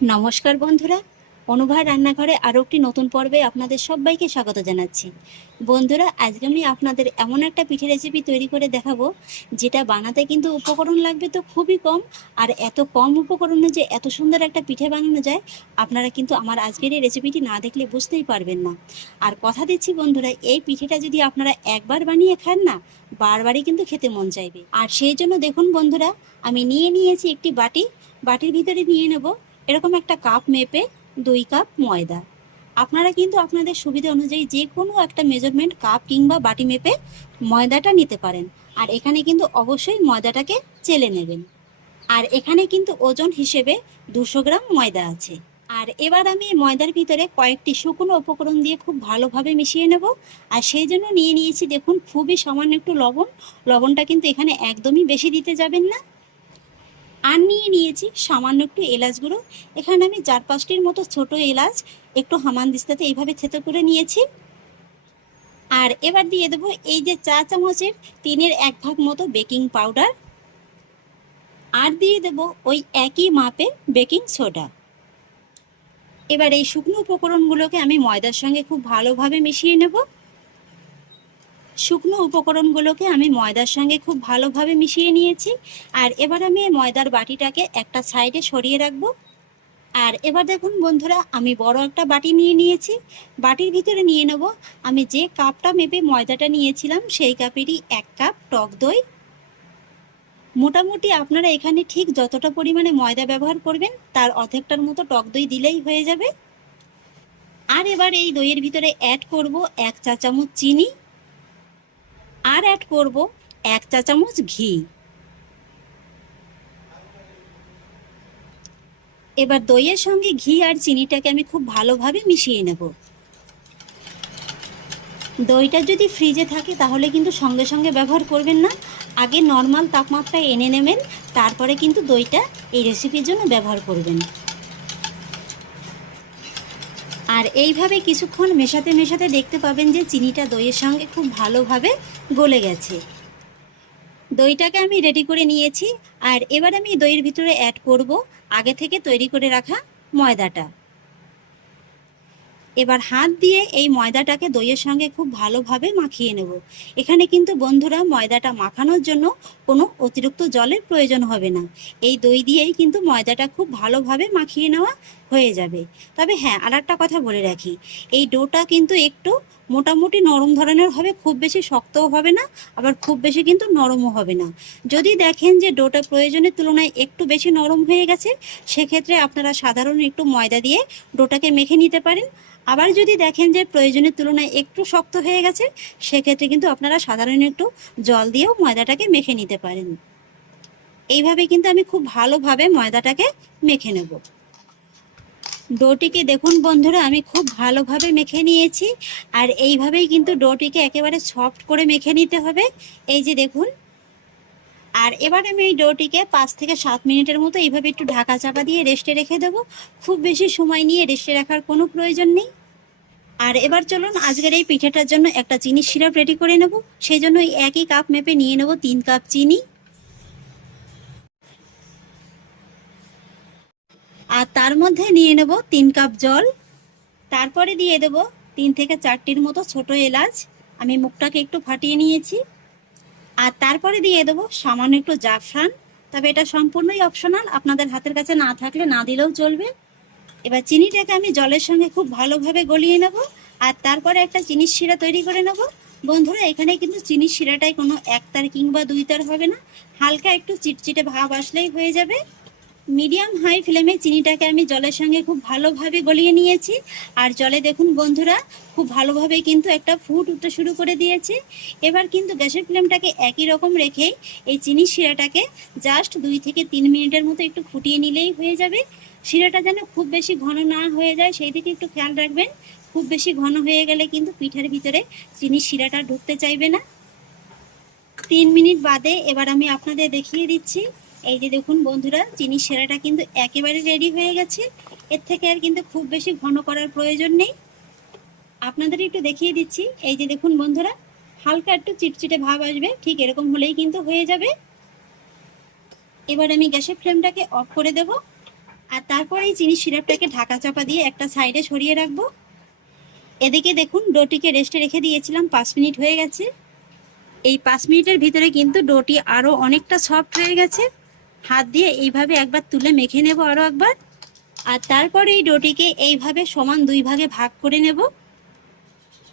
নমস্কার বন্ধুরা। অনুভার রান্নাঘরে আরও একটি নতুন পর্বে আপনাদের সবাইকে স্বাগত জানাচ্ছি। বন্ধুরা, আজকে আমি আপনাদের এমন একটা পিঠে রেসিপি তৈরি করে দেখাবো, যেটা বানাতে কিন্তু উপকরণ লাগবে তো খুবই কম, আর এত কম উপকরণে যে এত সুন্দর একটা পিঠে বানানো যায়, আপনারা কিন্তু আমার আজকের এই রেসিপিটি না দেখলে বুঝতেই পারবেন না। আর কথা দিচ্ছি বন্ধুরা, এই পিঠেটা যদি আপনারা একবার বানিয়ে খান না, বারবারই কিন্তু খেতে মন চাইবে। আর সেই জন্য দেখুন বন্ধুরা, আমি নিয়ে নিয়েছি একটি বাটি, বাটির ভিতরে নিয়ে নেব। এরকম একটা কাপ মেপে দুই কাপ ময়দা। আপনারা কিন্তু আপনাদের সুবিধা অনুযায়ী যে কোনো একটা মেজারমেন্ট কাপ কিংবা বাটি মেপে ময়দাটা নিতে পারেন। আর এখানে কিন্তু অবশ্যই ময়দাটাকে চেলে নেবেন। আর এখানে কিন্তু ওজন হিসেবে দুশো গ্রাম ময়দা আছে। আর এবার আমি ময়দার ভিতরে কয়েকটি শুকনো উপকরণ দিয়ে খুব ভালোভাবে মিশিয়ে নেব। আর সেই জন্য নিয়ে নিয়েছি দেখুন, খুবই সামান্য একটু লবণ। লবণটা কিন্তু এখানে একদমই বেশি দিতে যাবেন না। আর নিয়ে নিয়েছি, সামান্য একটু এলাচ গুঁড়ো। এখানে আমি চার পাঁচটির মতো ছোট এলাচ একটু হামান দিস্তাতে এইভাবে থেতো করে নিয়েছি। আর এবার দিয়ে দেবো এই যে চা চামচের তিনের এক ভাগ মতো বেকিং পাউডার। আর দিয়ে দেবো ওই একই মাপে বেকিং সোডা। এবার এই শুকনো উপকরণগুলোকে আমি ময়দার সঙ্গে খুব ভালোভাবে মিশিয়ে নেব। শুকনো উপকরণগুলোকে আমি ময়দার সঙ্গে খুব ভালোভাবে মিশিয়ে নিয়েছি। আর এবার আমি ময়দার বাটিটাকে একটা সাইডে সরিয়ে রাখব। আর এবার দেখুন বন্ধুরা, আমি বড় একটা বাটি নিয়ে নিয়েছি। বাটির ভিতরে নিয়ে নেব। আমি যে কাপটা মেপে ময়দাটা নিয়েছিলাম, সেই কাপেরই এক কাপ টক দই। মোটামুটি আপনারা এখানে ঠিক যতটা পরিমাণে ময়দা ব্যবহার করবেন, তার অর্ধেকটার মতো টক দই দিলেই হয়ে যাবে। আর এবার এই দইয়ের ভিতরে অ্যাড করব এক চা চামচ চিনি। আর অ্যাড করব এক চা চামচ ঘি। এবার দইয়ের সঙ্গে ঘি আর চিনিটাকে আমি খুব ভালোভাবে মিশিয়ে নেব। দইটা যদি ফ্রিজে থাকে তাহলে কিন্তু সঙ্গে সঙ্গে ব্যবহার করবেন না। আগে নর্মাল তাপমাত্রায় এনে নেবেন, তারপরে কিন্তু দইটা এই রেসিপির জন্য ব্যবহার করবেন। আর এইভাবে কিছুক্ষণ মেশাতে মেশাতে দেখতে পাবেন যে চিনিটা দইয়ের সঙ্গে খুব ভালোভাবে গলে গেছে। দইটাকে আমি রেডি করে নিয়েছি আর এবার আমি দইয়ের ভিতরে অ্যাড করব আগে থেকে তৈরি করে রাখা ময়দাটা। এবার হাত দিয়ে এই ময়দাটাকে দইয়ের সঙ্গে খুব ভালোভাবে মাখিয়ে নেব। এখানে কিন্তু বন্ধুরা ময়দাটা মাখানোর জন্য কোনো অতিরিক্ত জলের প্রয়োজন হবে না। এই দই দিয়েই কিন্তু ময়দাটা খুব ভালোভাবে মাখিয়ে নেওয়া হয়ে যাবে। তবে হ্যাঁ আর একটা কথা বলে রাখি, এই ডোটা কিন্তু একটু মোটামুটি নরম ধরনের হবে, খুব বেশি শক্তও হবে না, আবার খুব বেশি কিন্তু নরমও হবে না। যদি দেখেন যে ডোটা প্রয়োজনের তুলনায় একটু বেশি নরম হয়ে গেছে, সেক্ষেত্রে আপনারা সাধারণ একটু ময়দা দিয়ে ডোটাকে মেখে নিতে পারেন। আবার যদি দেখেন যে প্রয়োজনের তুলনায় একটু শক্ত হয়ে গেছে, সেক্ষেত্রে কিন্তু আপনারা সাধারণ একটু জল দিয়েও ময়দাটাকে মেখে নিতে পারেন। এইভাবে কিন্তু আমি খুব ভালোভাবে ময়দাটাকে মেখে নেব। ডোটিকে দেখুন বন্ধুরা, আমি খুব ভালোভাবে মেখে নিয়েছি। আর এইভাবেই কিন্তু ডোটিকে একেবারে সফট করে মেখে নিতে হবে। এই যে দেখুন। আর এবার আমি এই ডোটিকে পাঁচ থেকে সাত মিনিটের মতো এইভাবে একটু ঢাকা চাপা দিয়ে রেস্টে রেখে দেবো। খুব বেশি সময় নিয়ে রেস্টে রাখার কোনো প্রয়োজন নেই। আর এবার চলুন, আজকের এই পিঠেটার জন্য একটা চিনি সিরাপ রেডি করে নেব। সেই জন্য একই কাপ মেপে নিয়ে নেব তিন কাপ চিনি আর তার মধ্যে নিয়ে নেব তিন কাপ জল। তারপরে দিয়ে দেব তিন থেকে চারটির মতো ছোট এলাচ। আমি মুখটাকে একটু ফাটিয়ে নিয়েছি। আর তারপরে দিয়ে দেবো সামান্য একটু জাফরান। তবে এটা সম্পূর্ণই অপশনাল আপনাদের হাতের কাছে না থাকলে না দিলেও চলবে। এবার চিনিটাকে আমি জলের সঙ্গে খুব ভালোভাবে গলিয়ে নেব। আর তারপরে একটা চিনির শিরা তৈরি করে নেব। বন্ধুরা, এখানে কিন্তু চিনির শিরাটাই কোনো একতার কিংবা দুই তার হবে না। হালকা একটু চিটচিটে ভাব আসলেই হয়ে যাবে। মিডিয়াম হাই ফ্লেমে চিনিটাকে আমি জলের সঙ্গে খুব ভালোভাবে গলিয়ে নিয়েছি। আর জলে দেখুন বন্ধুরা, খুব ভালোভাবে কিন্তু একটা ফুট উঠতে শুরু করে দিয়েছে। এবার কিন্তু গ্যাসের ফ্লেমটাকে একই রকম রেখেই এই চিনি শিরাটাকে জাস্ট দুই থেকে তিন মিনিটের মতো একটু ফুটিয়ে নিলেই হয়ে যাবে। শিরাটা যেন খুব বেশি ঘন না হয়ে যায়, সেই দিকে একটু খেয়াল রাখবেন। খুব বেশি ঘন হয়ে গেলে কিন্তু পিঠার ভিতরে চিনি শিরাটা ঢুকতে চাইবে না। তিন মিনিট বাদে এবার আমি আপনাদের দেখিয়ে দিচ্ছি। এই যে দেখুন বন্ধুরা চিনি সেরাটা কিন্তু একেবারে রেডি হয়ে গেছে। এর থেকে আর কিন্তু খুব বেশি ঘন করার প্রয়োজন নেই। আপনাদের একটু দেখিয়ে দিচ্ছি। এই যে দেখুন বন্ধুরা, হালকা একটু চিটচিটে ভাব আসবে, ঠিক এরকম হলেই কিন্তু হয়ে যাবে। এবার আমি গ্যাসের ফ্লেমটাকে অফ করে দেব, আর তারপর এই চিনি সিরাপটাকে ঢাকা চাপা দিয়ে একটা সাইডে সরিয়ে রাখব। এদিকে দেখুন ডোটিকে রেস্টে রেখে দিয়েছিলাম, পাঁচ মিনিট হয়ে গেছে। এই পাঁচ মিনিটের ভিতরে কিন্তু ডোটি আরও অনেকটা সফট হয়ে গেছে। হাত দিয়ে এইভাবে একবার তুলে মেখে নেব আরও একবার। আর তারপরে এই ডোটিকে এইভাবে সমান দুই ভাগে ভাগ করে নেব।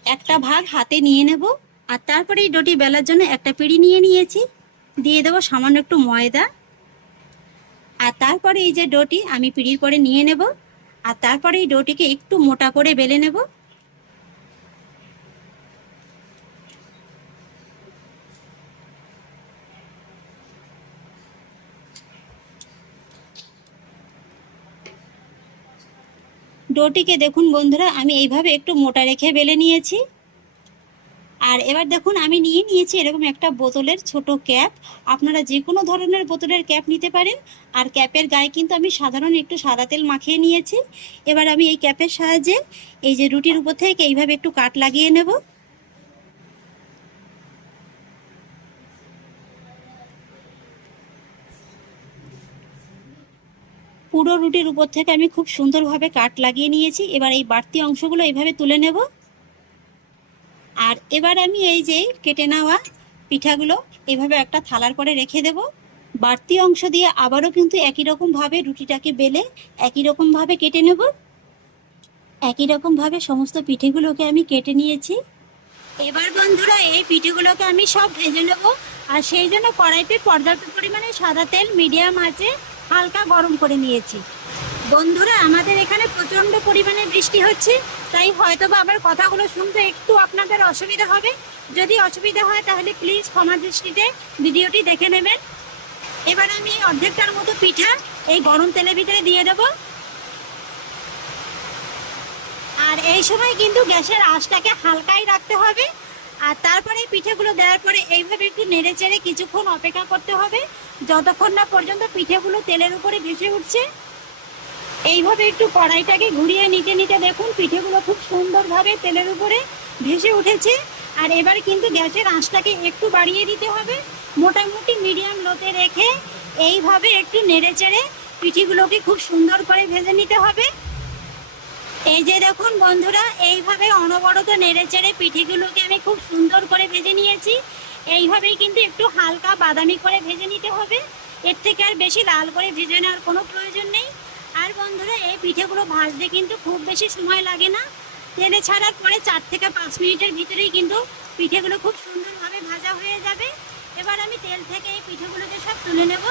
একটা ভাগ হাতে নিয়ে নেব। আর তারপরে এই ডোটি বেলার জন্য একটা পিড়ি নিয়ে নিয়েছি। দিয়ে দেবো সামান্য একটু ময়দা। আর তারপরে এই যে ডোটি আমি পিড়ির পরে নিয়ে নেব। আর তারপরে এই ডোটিকে একটু মোটা করে বেলে নেব। ডোটিকে দেখুন বন্ধুরা, আমি এইভাবে একটু মোটা রেখে বেলে নিয়েছি। আর এবার দেখুন, আমি নিয়ে নিয়েছি এরকম একটা বোতলের ছোট ক্যাপ। আপনারা যে কোনো ধরনের বোতলের ক্যাপ নিতে পারেন। আর ক্যাপের গায়ে কিন্তু আমি সাধারণ একটু সাদা তেল মাখিয়ে নিয়েছি। এবার আমি এই ক্যাপের সাহায্যে এই যে রুটির উপর থেকে এইভাবে একটু কাট লাগিয়ে নেব। পুরো রুটির উপর থেকে আমি খুব সুন্দরভাবে কাট লাগিয়ে নিয়েছি। এবার এই বাড়তি অংশগুলো এইভাবে তুলে নেব। আর এবার আমি এই যে কেটে নেওয়া পিঠাগুলো এভাবে একটা থালার পরে রেখে দেব। বাড়তি অংশ দিয়ে আবারও কিন্তু একই রকমভাবে রুটিটাকে বেলে একই রকমভাবে কেটে নেব। একই রকমভাবে সমস্ত পিঠেগুলোকে আমি কেটে নিয়েছি। এবার বন্ধুরা এই পিঠেগুলোকে আমি সব ভেজে নেব। আর সেই জন্য কড়াইতে পর্যাপ্ত পরিমাণে সাদা তেল, মিডিয়াম আছে হালকা গরম করে নিয়েছি। বন্ধুরা, আমাদের এখানে প্রচণ্ড পরিমাণে বৃষ্টি হচ্ছে, তাই হয়তো বা আমার কথাগুলো শুনতে একটু আপনাদের অসুবিধা হবে। যদি অসুবিধা হয় তাহলে প্লিজ ক্ষমা দৃষ্টিতে ভিডিওটি দেখে নেবেন। এবার আমি অর্ধেকটার মতো পিঠা এই গরম তেলের ভিতরে দিয়ে দেব। আর এই সময় কিন্তু গ্যাসের আঁচটাকে হালকাই রাখতে হবে। আর তারপরে পিঠেগুলো দেওয়ার পরে এইভাবে একটু নেড়ে চেড়ে কিছুক্ষণ অপেক্ষা করতে হবে। যতক্ষণ না পর্যন্ত পিঠেগুলো তেলের উপরে ভেসে উঠছে, এইভাবে একটু কড়াইটাকে ঘুরিয়ে নিতে নিতে দেখুন পিঠেগুলো খুব সুন্দরভাবে তেলের উপরে ভেসে উঠেছে। আর এবার কিন্তু গ্যাসের আঁচটাকে একটু বাড়িয়ে দিতে হবে। মোটামুটি মিডিয়াম লোতে রেখে এইভাবে একটু নেড়ে চেড়ে পিঠেগুলোকে খুব সুন্দর করে ভেজে নিতে হবে। এই যে দেখুন বন্ধুরা, এইভাবে অনবরত নেড়ে চেড়ে পিঠেগুলোকে আমি খুব সুন্দর করে ভেজে নিয়েছি। এইভাবেই কিন্তু একটু হালকা বাদামি করে ভেজে নিতে হবে। এর থেকে আর বেশি লাল করে ভেজে নেওয়ার কোনো প্রয়োজন নেই। আর বন্ধুরা, এই পিঠেগুলো ভাজতে কিন্তু খুব বেশি সময় লাগে না। তেলে ছাড়ার পরে চার থেকে পাঁচ মিনিটের ভিতরেই কিন্তু পিঠেগুলো খুব সুন্দরভাবে ভাজা হয়ে যাবে। এবার আমি তেল থেকে এই পিঠেগুলোকে সব তুলে নেব।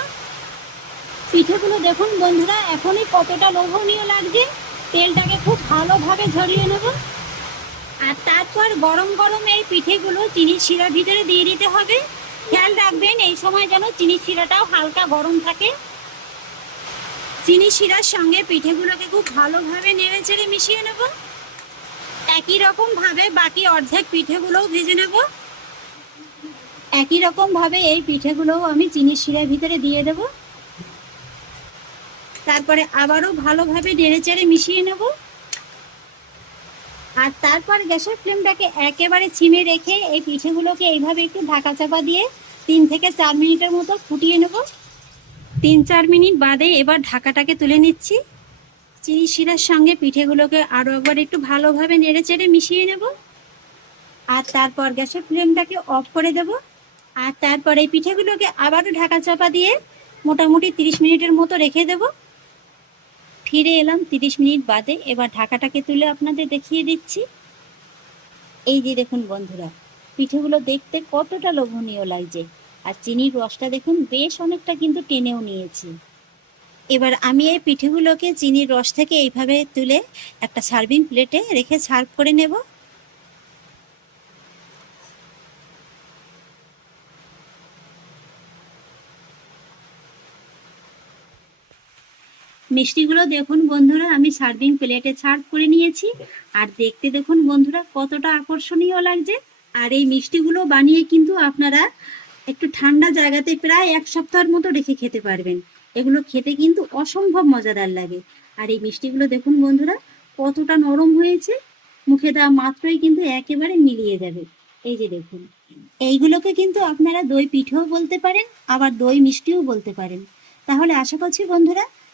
পিঠেগুলো দেখুন বন্ধুরা, এখনই কতটা লোভনীয় লাগছে। তেলটাকে খুব ভালোভাবে ঝরিয়ে নেব। আর তারপর গরম গরম এই পিঠেগুলো চিনি শিরার ভিতরে দিয়ে দিতে হবে। খেয়াল রাখবেন, এই সময় যেন চিনি শিরাটাও হালকা গরম থাকে। চিনি শিরার সঙ্গে পিঠেগুলোকে খুব ভালোভাবে নেড়ে চেড়ে মিশিয়ে নেব। একই রকম ভাবে বাকি অর্ধেক পিঠেগুলোও ভেজে নেব। একই রকম ভাবে এই পিঠেগুলোও আমি চিনি শিরার ভিতরে দিয়ে দেব। তারপরে আবারও ভালোভাবে নেড়ে চেড়ে মিশিয়ে নেব। আর তারপর গ্যাসের ফ্লেমটাকে একেবারে ছিমে রেখে এই পিঠেগুলোকে এইভাবে একটু ঢাকা চাপা দিয়ে তিন থেকে চার মিনিটের মতো ফুটিয়ে নেব। তিন চার মিনিট বাদে এবার ঢাকাটাকে তুলে নিচ্ছি। চিনি শিরার সঙ্গে পিঠেগুলোকে আরও একবার একটু ভালোভাবে নেড়ে চেড়ে মিশিয়ে নেব। আর তারপর গ্যাসের ফ্লেমটাকে অফ করে দেব। আর তারপর এই পিঠেগুলোকে আবারও ঢাকা চাপা দিয়ে মোটামুটি তিরিশ মিনিটের মতো রেখে দেব। ফিরে এলাম তিরিশ মিনিট বাদে। এবার ঢাকাটাকে তুলে আপনাদের দেখিয়ে দিচ্ছি। এই যে দেখুন বন্ধুরা, পিঠেগুলো দেখতে কতটা লোভনীয় লাগছে। আর চিনির রসটা দেখুন, বেশ অনেকটা কিন্তু টেনেও নিয়েছি। এবার আমি এই পিঠেগুলোকে চিনির রস থেকে এইভাবে তুলে একটা সার্ভিং প্লেটে রেখে সার্ভ করে নেব। মিষ্টিগুলো দেখুন বন্ধুরা, আমি সার্ভিং প্লেটে সার্ভ করে নিয়েছি। আর দেখতে দেখুন বন্ধুরা, কতটা আকর্ষণীয় লাগছে। আর এই মিষ্টিগুলো বানিয়ে কিন্তু আপনারা একটু ঠান্ডা জায়গাতে প্রায় এক সপ্তাহের মতো রেখে খেতে পারবেন। এগুলো খেতে কিন্তু অসম্ভব মজাদার লাগে। আর এই মিষ্টিগুলো দেখুন বন্ধুরা, কতটা নরম হয়েছে। মুখে দেওয়া মাত্রই কিন্তু একেবারে মিলিয়ে যাবে। এই যে দেখুন, এইগুলোকে কিন্তু আপনারা দই পিঠেও বলতে পারেন, আবার দই মিষ্টিও বলতে পারেন। তাহলে আশা করছি বন্ধুরা